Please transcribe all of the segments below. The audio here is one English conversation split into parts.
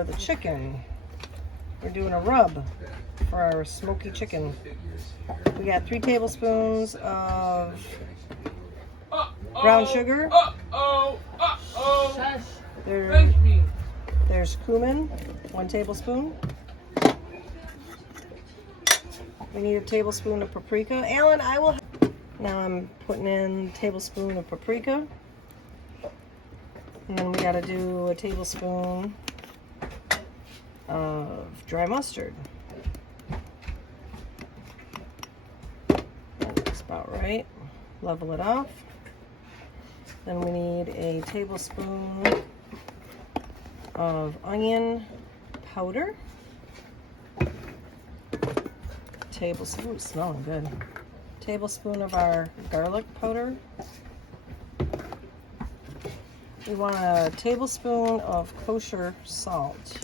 for the chicken. We're doing a rub for our smoky chicken. We got 3 tablespoons of brown sugar. There's cumin, 1 tablespoon. We need a tablespoon of paprika. Alan, I will. Now I'm putting in a tablespoon of paprika. And then we got to do a tablespoon of dry mustard. That's about right. Level it off. Then we need a tablespoon of onion powder. Tablespoon, it's smelling good. Tablespoon of our garlic powder. We want a tablespoon of kosher salt.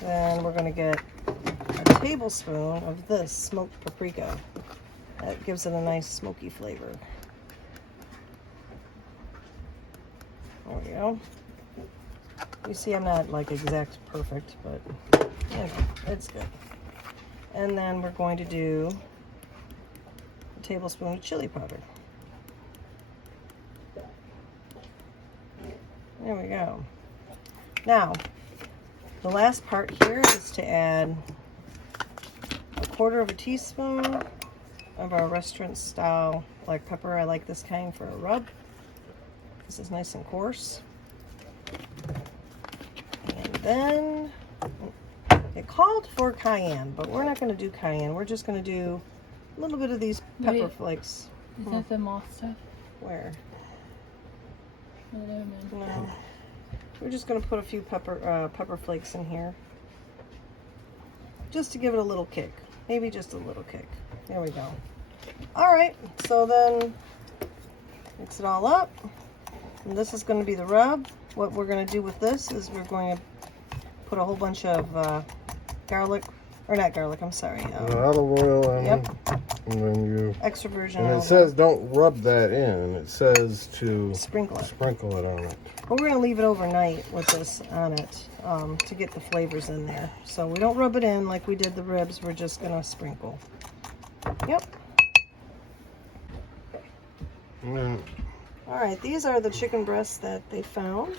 Then we're going to get a tablespoon of this smoked paprika. That gives it a nice smoky flavor. There we go. You see, I'm not like exact perfect, but anyway, it's good. And then we're going to do a tablespoon of chili powder. There we go. Now, the last part here is to add a 1/4 teaspoon of our restaurant style black pepper. I like this kind for a rub. This is nice and coarse. And then it called for cayenne, but we're not going to do cayenne. We're just going to do a little bit of these pepper flakes. Is that the moth stuff? Where? Oh, never mind. No. We're just going to put a few pepper flakes in here. Just to give it a little kick. Maybe just a little kick. There we go. Alright, so then mix it all up. And this is going to be the rub. What we're going to do with this is we're going to put a whole bunch of garlic, or not garlic, I'm sorry. Olive oil and, yep. And then you... Extra virgin and olive. it says don't rub that in. It says to... Sprinkle it on it. But we're going to leave it overnight with this on it to get the flavors in there. So we don't rub it in like we did the ribs. We're just going to sprinkle. Yep. Mm. Alright, these are the chicken breasts that they found.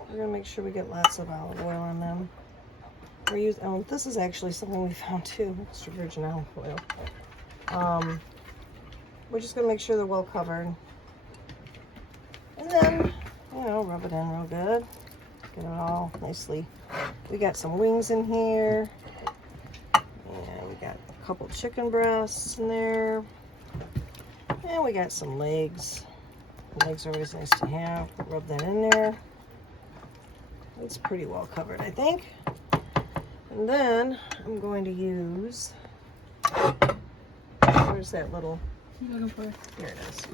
We're going to make sure we get lots of olive oil on them. We're using, oh, this is actually something we found too, extra virgin olive oil. We're just going to make sure they're well covered. And then, you know, rub it in real good. Get it all nicely. We got some wings in here. And we got a couple chicken breasts in there. And we got some legs. Legs are always nice to have. Rub that in there. It's pretty well covered, I think. And then I'm going to use, where's that little, What are you looking for? here it is.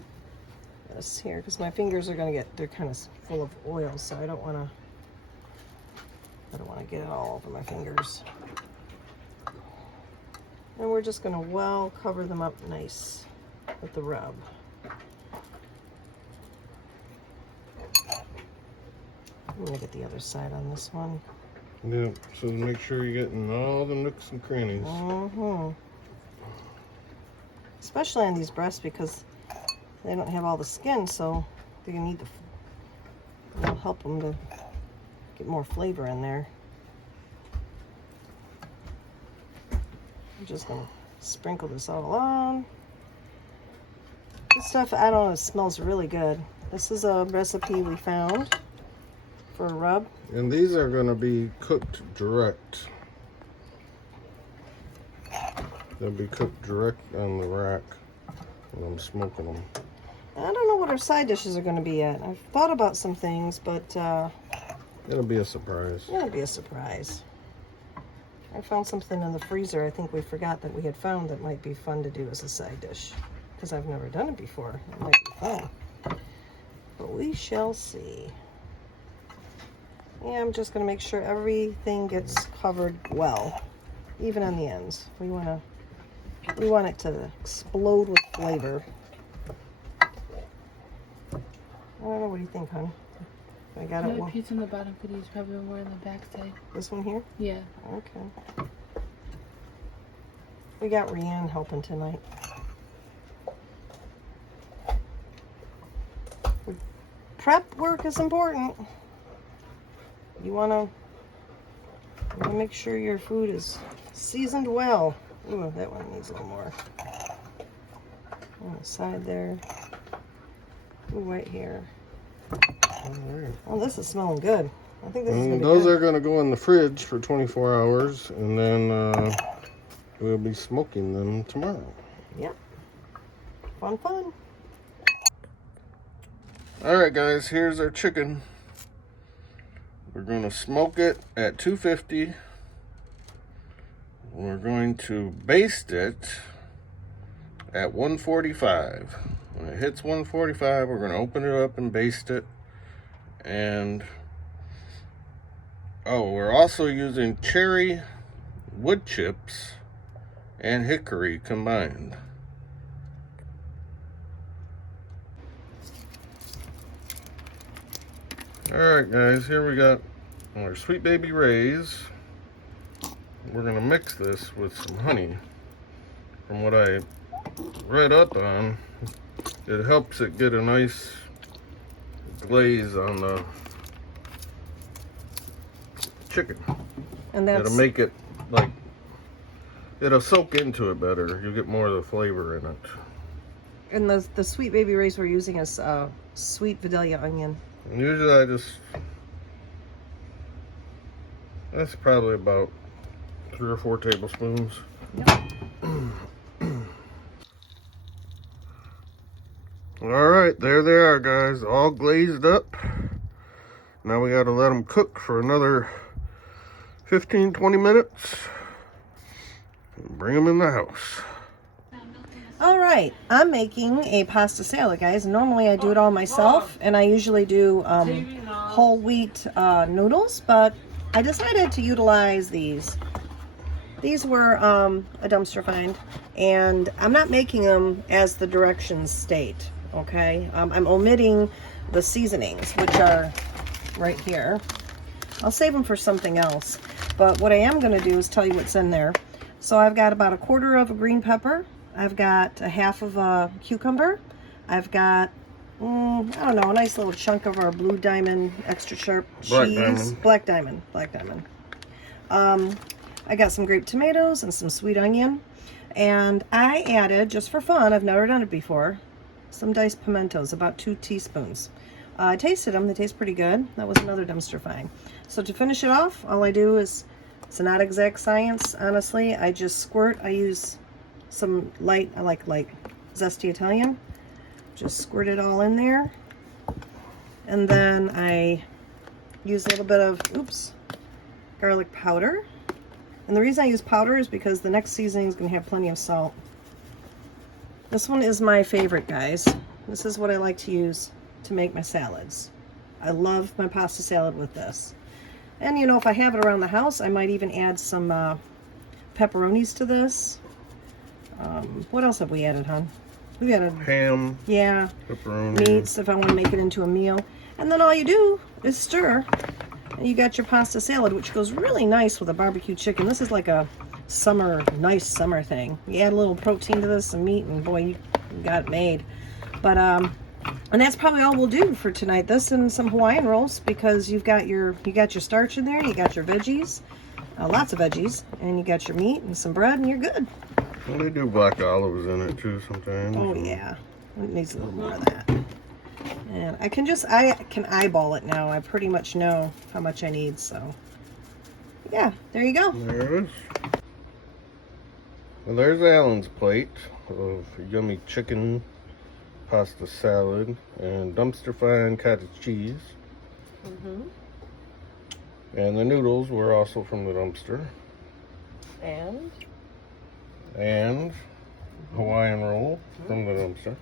This here, because my fingers are going to get, they're kind of full of oil, so I don't want to get it all over my fingers. And we're just going to well cover them up nice with the rub. I'm going to get the other side on this one. Yeah, so make sure you're getting all the nooks and crannies. Mm-hmm. Especially on these breasts because they don't have all the skin, so they're going to need it'll help them to get more flavor in there. I'm just going to sprinkle this all on. This stuff, I don't know, it smells really good. This is a recipe we found for a rub. And these are going to be cooked direct. They'll be cooked direct on the rack when I'm smoking them. I don't know what our side dishes are going to be yet. I've thought about some things, but it'll be a surprise. it'll be a surprise. I found something in the freezer I think we forgot that we had found that might be fun to do as a side dish. Because I've never done it before. It might be fun. But we shall see. Yeah, I'm just going to make sure everything gets covered well. Even on the ends. We want it to explode with flavor. don't know. What do you think, hon? I got it. The piece on the bottom could use probably more on the back side. This one here? Yeah. Okay. We got Rianne helping tonight. Prep work is important. You want to make sure your food is seasoned well. Ooh, that one needs a little more. On the side there. Ooh, right here. All right. Oh, this is smelling good. I think this is gonna be those good. are going to go in the fridge for 24 hours, and then we'll be smoking them tomorrow. Yep. Fun, fun. All right, guys, here's our chicken. We're going to smoke it at 250. We're going to baste it at 145. When it hits 145, we're going to open it up and baste it. And we're also using cherry wood chips and hickory combined. Alright guys, here we got our Sweet Baby Rays. We're going to mix this with some honey. From what I read up on, it helps it get a nice glaze on the chicken. And that's It'll make it like, it'll soak into it better. You'll get more of the flavor in it. and the Sweet Baby Rays we're using is sweet Vidalia onion. And usually that's probably about 3 or 4 tablespoons. Yep. All right, there they are, guys, all glazed up. Now we got to let them cook for another 15-20 minutes and bring them in the house. All right, I'm making a pasta salad, guys. Normally I do it all myself, and I usually do whole wheat noodles, but I decided to utilize these. These were a dumpster find, and I'm not making them as the directions state, okay? I'm omitting the seasonings, which are right here. I'll save them for something else, but what I am going to do is tell you what's in there. So I've got about 1/4 of a green pepper. I've got a 1/2 of a cucumber. I've got, I don't know, a nice little chunk of our blue diamond extra sharp cheese. Black diamond. I got some grape tomatoes and some sweet onion. And I added, just for fun, I've never done it before, some diced pimentos, about 2 teaspoons. I tasted them. They taste pretty good. That was another dumpster find. So to finish it off, all I do is, it's not exact science, honestly. I just squirt. I use some light, I like light zesty Italian. Just squirt it all in there. And then I use a little bit of, garlic powder. And the reason I use powder is because the next seasoning is going to have plenty of salt. This one is my favorite, guys. This is what I like to use to make my salads. I love my pasta salad with this. And you know, if I have it around the house, I might even add some pepperonis to this. What else have we added, hon? We added Ham. Yeah. Pepperoni. Meats if I want to make it into a meal. And then all you do is stir. And you got your pasta salad, which goes really nice with a barbecue chicken. This is like a nice summer thing. You add a little protein to this, some meat, and boy, you got it made. But and that's probably all we'll do for tonight. This and some Hawaiian rolls, because you got your starch in there, you got your veggies, lots of veggies, and you got your meat and some bread, and you're good. Well, they do black olives in it too sometimes. Oh yeah, it needs a little more of that. And I can eyeball it now. I pretty much know how much I need, so yeah, there you go. There it is. Well, there's Alan's plate of yummy chicken pasta salad and dumpster find cottage cheese. And the noodles were also from the dumpster. And Hawaiian roll from the dumpster.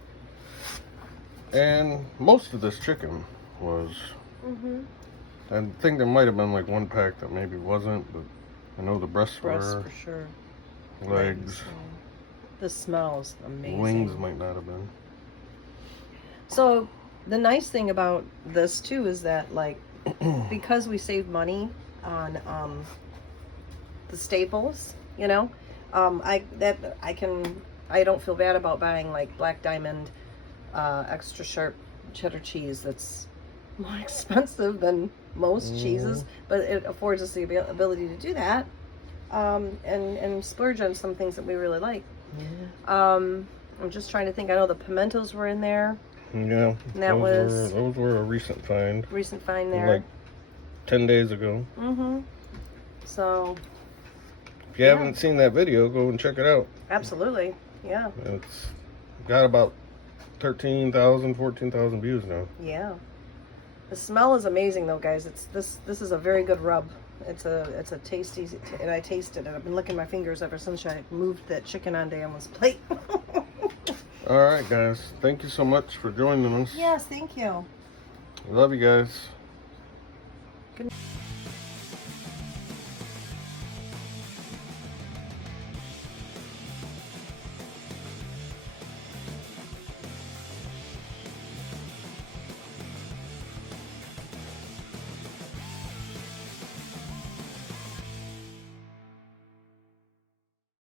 And most of this chicken was, I think there might have been like 1 pack that maybe wasn't, but I know the breasts were, For sure. legs, The smell's amazing. wings might not have been. So the nice thing about this too is that, like, because we save money on the staples, you know, I don't feel bad about buying like Black Diamond extra sharp cheddar cheese that's more expensive than most cheeses, but it affords us the ability to do that, and splurge on some things that we really like. I'm just trying to think. I know the pimentos were in there. Yeah, And that those were a recent find. Recent find there. Like 10 days ago. So, if you haven't seen that video, go and check it out. Absolutely, yeah. It's got about 13,000, 14,000 views now. Yeah. The smell is amazing though, guys. This is a very good rub. It's a tasty, and I tasted it. I've been licking my fingers ever since I moved that chicken onto Emma's plate. All right, guys. Thank you so much for joining us. Yes, thank you. Love you guys. Good.